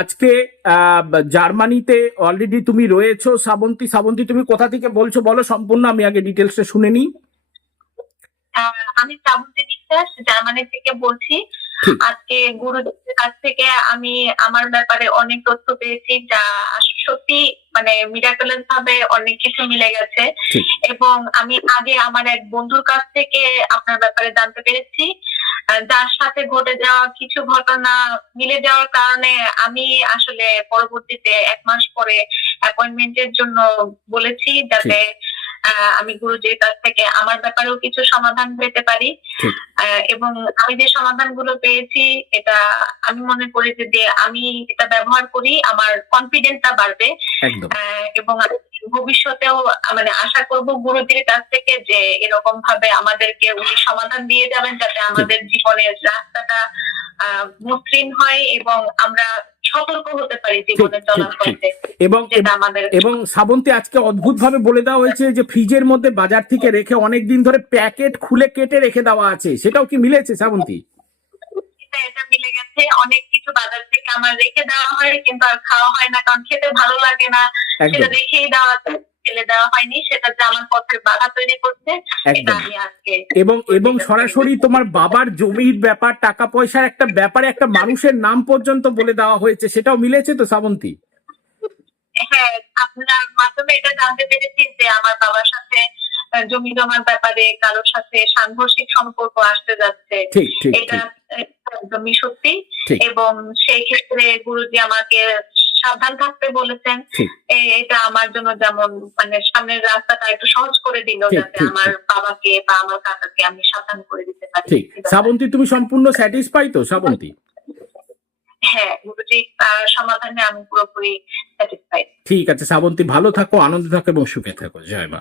আজকে জার্মানিতে অলরেডি তুমি রয়েছো। শ্রাবন্তী শ্রাবন্তী তুমি কোথা থেকে বলছো বলো? সম্পূর্ণ আমি আগে ডিটেলসটা শুনে নিই। আমি শ্রাবন্তী বিশ্বাস জার্মানি থেকে বলছি। আজকে গুরুদেবের কাছ থেকে আমি আমার ব্যাপারে অনেক তথ্য পেয়েছি যা সত্যি মানে মিরাকলের ভাবে অনেক কিছু মিলে গেছে। এবং আমি আগে আমার এক বন্ধুর কাছ থেকে আপনার ব্যাপারে জানতে পেরেছি। যার সাথে ঘটে যাওয়া কিছু ঘটনা মিলে যাওয়ার কারণে আমি আসলে পরবর্তীতে এক মাস পরে অ্যাপয়েন্টমেন্টের জন্য বলেছি যাতে আমি গুরুজির কাছ থেকে আমার ব্যাপারেও কিছু সমাধান পেতে পারি। এবং আমি যে সমাধানগুলো পেয়েছি এটা আমি মনে করি যে যে আমি এটা ব্যবহার করি আমার কনফিডেন্সটা বাড়বে। আহ, এবং আমি ভবিষ্যতেও মানে আশা করব গুরুজির কাছ থেকে যে এরকম ভাবে আমাদেরকে উনি সমাধান দিয়ে যাবেন যাতে আমাদের জীবনের রাস্তাটা মসৃণ হয় এবং আমরা সতর্ক হতে পারি জীবনে পথে এবং এবং শ্রাবন্তী আজকে অদ্ভুত ভাবে বলে দেওয়া হয়েছে যে ফ্রিজের মধ্যে বাজার থেকে রেখে অনেক দিন ধরে প্যাকেট খুলে কেটে রেখে দেওয়া আছে। সেটাও কি মিলেছে শ্রাবন্তী? এটা মিলে গেছে। অনেক কিছু বাজার থেকে আমার রেখে দেওয়া হয় কিন্তু আর খাওয়া হয় না কারণ খেতে ভালো লাগে না। সেটা রেখেই দেওয়া ফেলে দেওয়া হয়নি সেটা আমার পথের বাধা তৈরি করছে এটা আমি আজকে এবং এবং সরাসরি তোমার বাবার জমির ব্যাপার টাকা পয়সার একটা ব্যাপারে একটা মানুষের নাম পর্যন্ত বলে দেওয়া হয়েছে সেটাও মিলেছে তো শ্রাবন্তী হ্যাঁ আপনার মাধ্যমে এটা জানতে পেরেছি যে আমার বাবার সাথে জমি জমার ব্যাপারে কারোর সাথে সাংঘর্ষিক সম্পর্ক আসতে যাচ্ছে। এটা একদমই সত্যি। এবং সেই ক্ষেত্রে গুরুজি আমাকে সাবধান থাকতে বলেছেন। এটা আমার জন্য যেমন মানে সামনের রাস্তাটা একটু সহজ করে দিল যাতে আমার বাবাকে বা আমার কাকাকে আমি সাবধান করে দিতে পারি। ঠিক। শ্রাবন্তী তুমি সম্পূর্ণ স্যাটিসফাই তো শ্রাবন্তী? হ্যাঁ গুরুজি সমাধানে আমি পুরোপুরি স্যাটিসফাইড ঠিক আছে শ্রাবন্তী ভালো থাকো আনন্দ থাকো এবং সুখে থাকো। জয় মা।